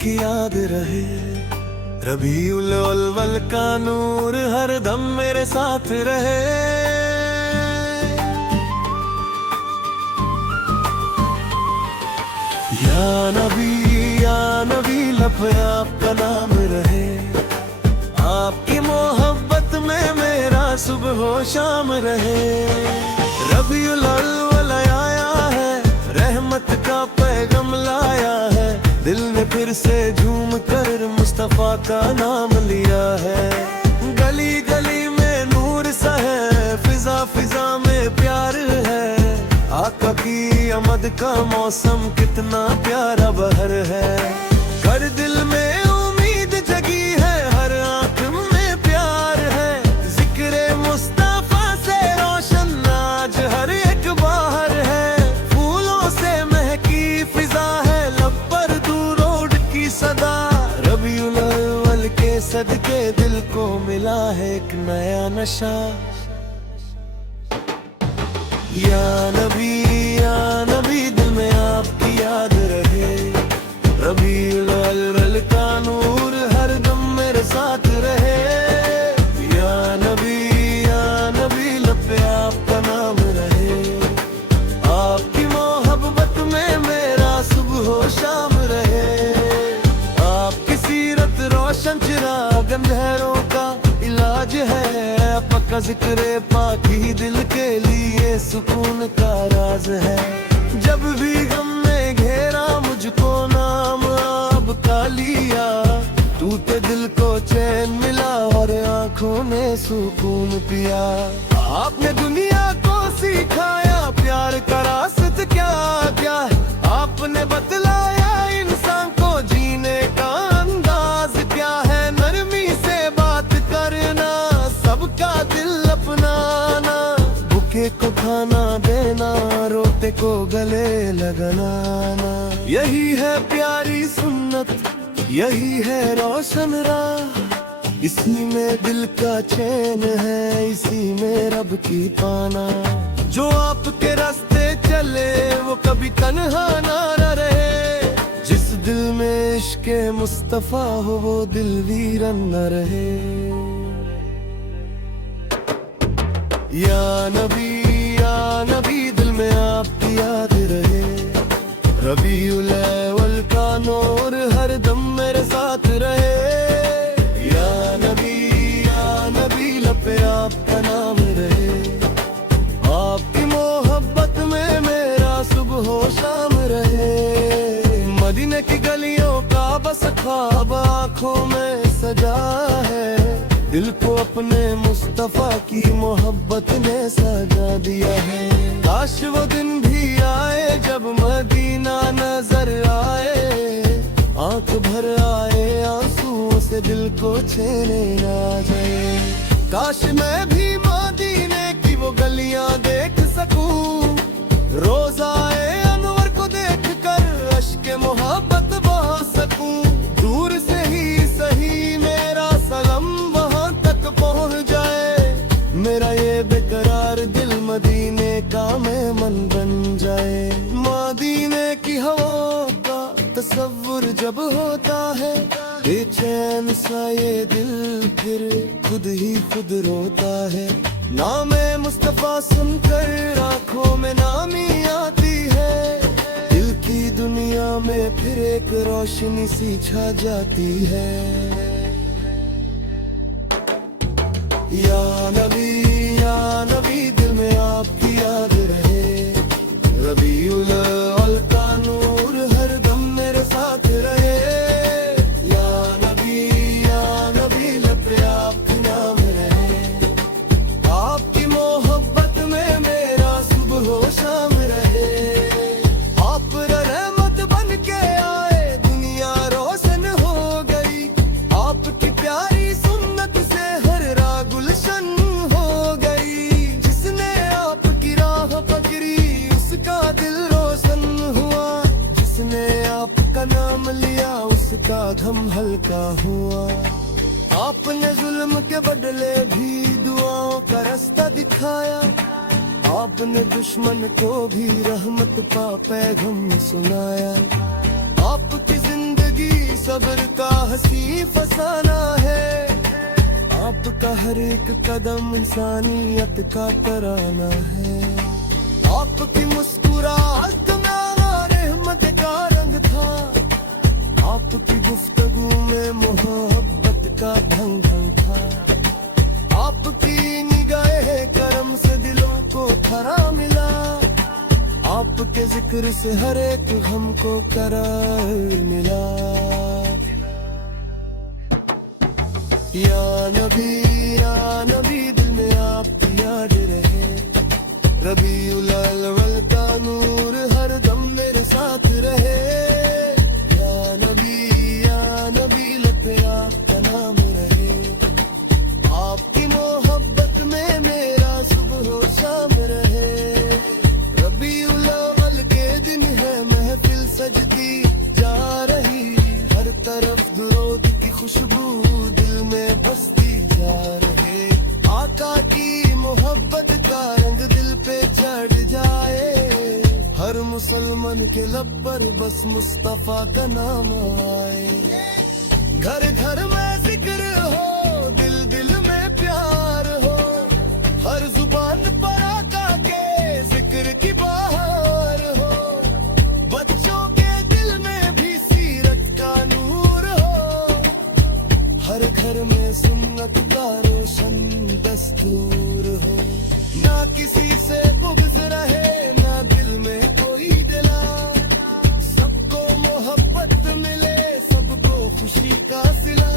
की याद रहे। रबीउल अव्वल का नूर हर दम मेरे साथ रहे। या नबी लब पे आपका नाम रहे। आपकी मोहब्बत में मेरा सुबह हो शाम रहे। रबीउल अव्वल आया है, रहमत का पैगाम लाया है। दिल ने फिर से झूम कर मुस्तफा का नाम लिया है। गली गली में नूर सा है, फिजा फिजा में प्यार है। आका की आमद का मौसम कितना प्यारा बहर है। हर दिल में उम्मीद जगी है, हर आंख में प्यार है। जिक्रे मुस्तफा से रोशन आज हर एक बाहर है। फूलों से महकी फिजा है, लब पर दूरोड की सदा। रबीउल अव्वल के सदके दिल को मिला है एक नया नशा। या नबी दिल में आपकी याद रहे। रबीउल अव्वल का नूर हर दम मेरे साथ रहे। या नबी लब पे आपका नाम रहे। आपकी मोहब्बत में मेरा सुबह हो शाम रहे। आपकी सीरत रोशन चिराग अंधेरों का इलाज है। आपका जिक्र पाकी दिल के लिए सुकून का राज है। जब भी गम ने घेरा मुझको नाम आपका लिया। टूटे दिल को चैन मिला और आंखों ने सुकून पिया। आपने दुनिया को सिखाया प्यार का रास्ता क्या क्या है। आपने बतलाया इंसान को जीने का अंदाज क्या है। नरमी से बात करना, सबका दिल अपनाना। भूखे को खाना देना, रोते को गले लगाना। यही है प्यारी सुन्नत, यही है रोशन राह। इसी में दिल का चैन है, इसी में रब की पाना। जो आपके रास्ते चले वो कभी तन्हा ना रहे। जिस दिल में इश्क़े मुस्तफा हो वो दिल वीरन न रहे। या नबी दिल में आपकी याद रहे। रबीउल अव्वल का नूर हर दम मेरे साथ रहे। या नबी लब पे आपका नाम रहे। आपकी मोहब्बत में मेरा सुबह हो शाम रहे। मदीने की गलियों का बस ख्वाब आँखों में सजा है। दिल को अपने मुस्तफा की मोहब्बत ने सजा दिया है। काश वो दिन भी आए जब मदीना नजर आए। आंख भर आए आंसुओं से दिल को छेने आ जाए। काश मैं भी मदीने की वो गलियां देख सकूं। रोज आए अनवर को देख कर अश्के मोहब्बत बहा सकूं। दूर से ही सही मेरा सलाम वहां तक पहुंच जाए। मेरा ये बेकरार दिल मदीने का मेहमान बन जाए। मदीने की हवा का तसव्वुर जब होता है। बेचैन सा ये दिल फिर खुद ही खुद रोता है। नाम मुस्तफा सुनकर आँखों में नामी आती है। दिल की दुनिया में फिर एक रोशनी सी छा जाती है। या नबी दिल में आपकी याद रहे। रबीउल अव्वल का नूर हर दम मेरे साथ रहे। या नबी लब पे आपका नाम रहे। आपकी मोहब्बत में मेरा सुबह हो शाम रहे। आप रहमत बन के आए, दुनिया रोशन हो गई। आपकी प्यारी सुन्नत से हर राह गुलशन हो गई। जिसने आपकी राह पकड़ी उसका दिल रोशन हुआ। जिसने आपका नाम लिया उसका गम हल्का हुआ। आपने जुल्म के बदले भी दुआओं का रास्ता दिखाया। आपने दुश्मन को भी रहमत का पैगाम सुनाया। आपकी जिंदगी सब हंसी फसाना है। आपका हर एक कदम इंसानियत का तराना है। आपकी मुस्कुराहट में रहमत का रंग था। आपकी गुफ्तगू में मोहब्बत का ढंग था। आपकी निगाहे करम से दिलों को खरा मिला। आपके जिक्र से हर एक हमको करार मिला। या नबी दिल में आपकी याद रहे। रबीउल अव्वल का नूर हर दम मेरे साथ रहे। या नबी लब पे आपका नाम रहे। आपकी मोहब्बत में मेरा सुबह हो शाम रहे। रबीउल अव्वल के दिन है महफिल सजती जा रही। हर तरफ दुरूद की खुशबू दिल में बसती जा रहे। आका की मोहब्बत का रंग दिल पे चढ़ जाए। हर मुसलमान के लब पर बस मुस्तफा का नाम आए। घर घर में जिक्र हो, दिल दिल में प्यार हो। हर जुबान पर आका के जिक्र की बहार हो। बच्चों के दिल में भी सीरत का नूर हो। हर घर में सुन्नत का रोशन दस्तूर हो। ना किसी से बुग़्ज़ रहे, ना दिल में कोई दिला। सबको मोहब्बत मिले, सबको खुशी का सिला।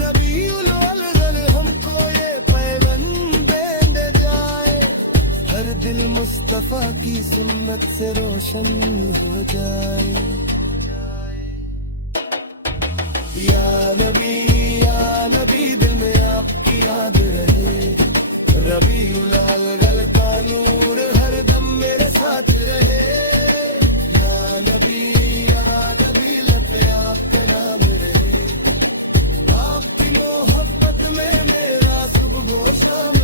रबीउल अव्वल हमको ये पैगंबर दे जाए। हर दिल मुस्तफा की सुन्नत से रोशन हो जाए। या नबी दिल में आपकी याद रहे। रबीउल अव्वल का नूर हर दम मेरे साथ रहे। या नबी लब पे आपका नाम रहे। आपकी मोहब्बत में मेरा सुबह हो शाम रहे।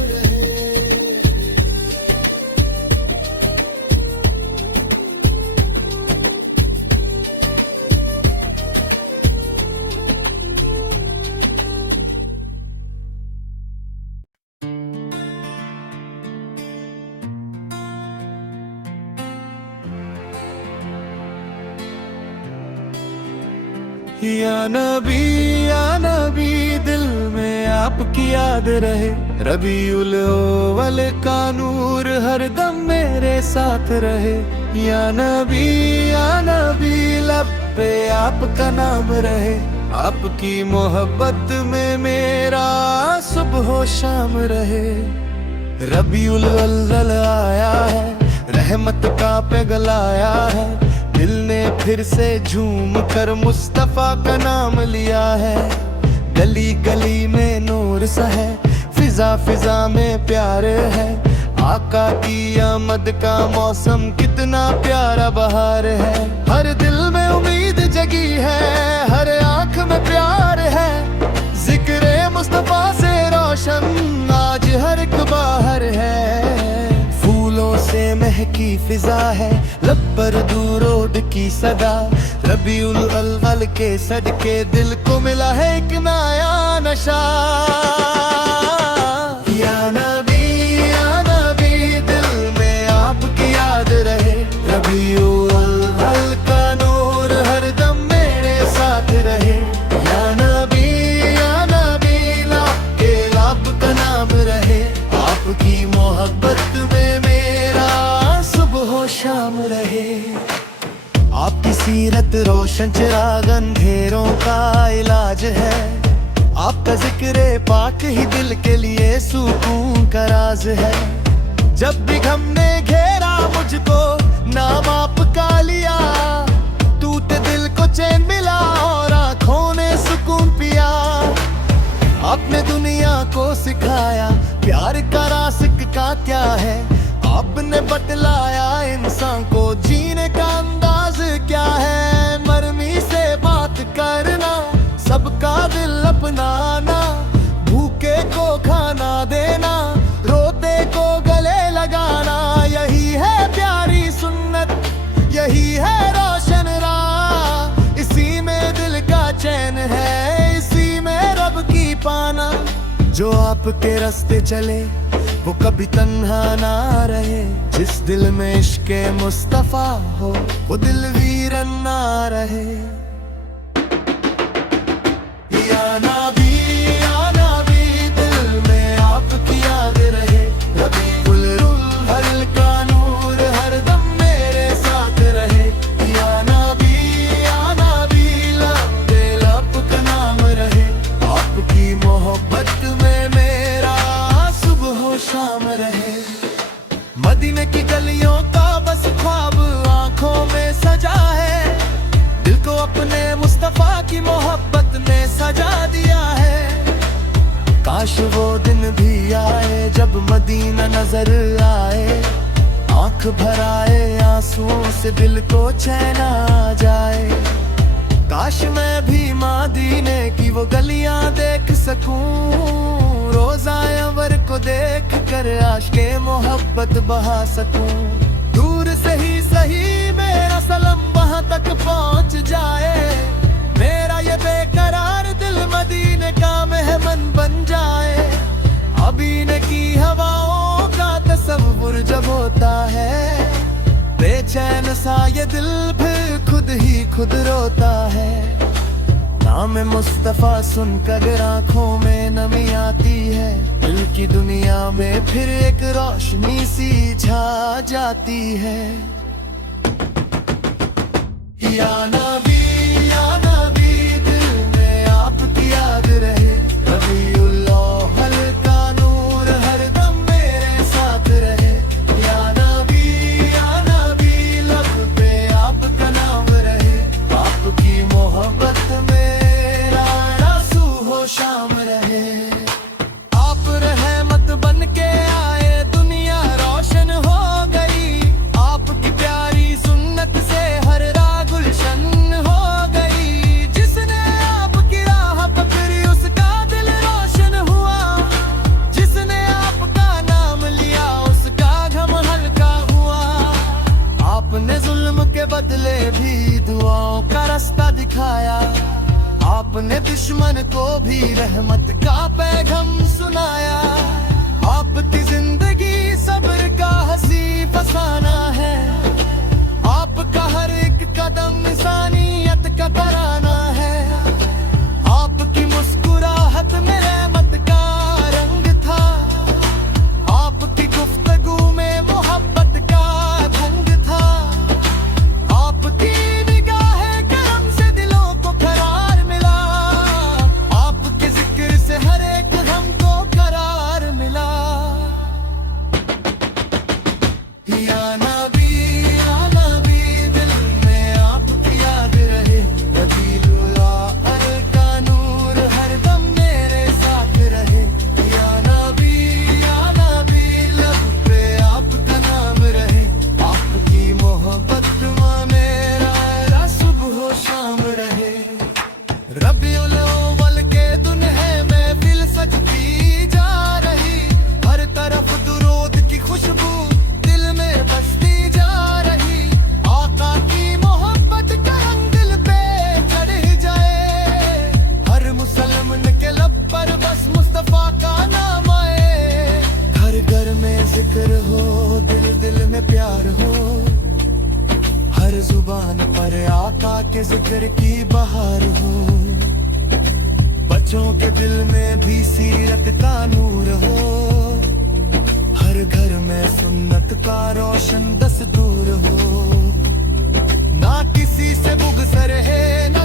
या नबी दिल में आपकी याद रहे। रबीउल अव्वल का नूर हर दम मेरे साथ रहे। या नबी लब पे आपका नाम रहे। आपकी मोहब्बत में मेरा सुबह हो शाम रहे। रबीउल अव्वल आया है, रहमत का पिघलाया है। दिल ने फिर से झूम कर मुस्तफा का नाम लिया है। गली गली में नूर सा है, फिजा फिजा में प्यार है। आका की आमद का मौसम कितना प्यारा बहार है। हर दिल में उम्मीद जगी है, हर आंख में प्यार है। जिक्र मुस्तफा से रोशन आज हर एक बाहर है। फूलों से महकी फिजा है, लब पर दूरोड की सदा। रबीउल अव्वल के सदके दिल को मिला है एक नया नशा। या नबी दिल में आपकी याद रहे। रबीउल अव्वल का नूर हर दम मेरे साथ रहे। या नबी के आपका नाम रहे। आपकी मोहब्बत में मेरा सुबह हो शाम रहे। आपकी सीरत रोशन चिराग अंधेरों का इलाज है। आपका जिक्र पाक ही दिल के लिए सुकून का राज है। जब भी गम ने घेरा मुझको नाम आपका लिया। टूटे दिल को चैन मिला और आंखों ने सुकून पिया। आपने दुनिया को सिखाया प्यार का रास्ता का क्या है। आपने बतलाया इंसान को जीने का अंदाज क्या है। मरमी से बात करना, सबका दिल अपनाना। भूखे को खाना देना, रोते को गले लगाना। यही है प्यारी सुन्नत, यही है रोशन राह। इसी में दिल का चैन है, जो आपके रास्ते चले वो कभी तन्हा ना रहे। जिस दिल में इश्क़े मुस्तफा हो वो दिल वीरन ना रहे। या नबी दिल में आपकी याद रहे। रबीउल अव्वल का नूर हरदम मेरे साथ रहे। या नबी लंबे लब का नाम रहे। आपकी मोहब्बत में मेरा सुबह शाम रहे। मदीने की गलियों का बस ख्वाब आंखों में सजा है। दिल को अपने मुस्तफा की मोहब्बत ने सजा दिया है। काश वो दिन भी आए जब मदीना नजर आए। आंख भर आए आंसुओं से दिल को चैन आ जाए। काश मैं भी मदीने की वो गलियां देख सकूं। रोज़ा अंवर को देख कर आशिक़े मोहब्बत बहा सकूं। दूर से ही सही मेरा सलाम वहां तक पहुंच जाए। मेरा ये बेकरार दिल मदीने का मेहमान बन जाए। अबीने की हवाओं का तसव्वुर जब होता है। बेचैन सा ये दिल फिर खुद ही खुद रोता है। नाम मुस्तफा सुनकर आंखों में नमी आती है। दिल की दुनिया में फिर एक रोशनी सी छा जाती है। या नबी दिल में आपकी याद रहे। रबीउल अव्वल का नूर हरदम मेरे साथ रहे। या नबी लब पे आपका नाम रहे। आपकी मोहब्बत मेरा सुबह शाम रहे। आप रहमत बन के आए दुनिया रोशन हो गई। आपकी प्यारी सुन्नत से हर राह गुलशन हो गई। जिसने आपकी राह पकड़ी उसका दिल रोशन हुआ। जिसने आपका नाम लिया उसका गम हल्का हुआ। आपने जुल्म के बदले भी दुआओं का रास्ता दिखाया। आपने दुश्मन को भी रहमत का पैगाम सुनाया। आपकी जिंदगी सब्र का हंसी फसाना है। आपका हर एक कदम इंसानियत का तराना है। आपकी मुस्कुराहट में रहमत का रंग था। आपकी गुफ्तगू में मोहब्बत का ढंग था। आपकी निगाहे करम से दिलों को करार मिला। आपके जिक्र से हर एक हमको करार मिला। या नबी दिल में आपकी याद रहे। रबीउल अव्वल का नूर हरदम मेरे साथ रहे। या नबी लब पे आपका नाम रहे। आपकी मोहब्बत में मेरा सुबह शाम रहे। रबीउल अव्वल के दुन्हे में दिल सजती जा रही। हर तरफ दुरूद की खुशबू दिल में बसती जा रही। आका की मोहब्बत का रंग दिल पे चढ़ जाए। हर मुसलमान के लब पर बस मुस्तफा का नाम आए। घर घर में जिक्र हो दिल दिल में प्यार हो। हर जुबान पर आका के जिक्र की बहार हो। बच्चों के दिल में भी सीरत का नूर हो। हर घर में सुन्नत का रोशन दस्तूर हो। ना किसी से बुग़्ज़ रहे ना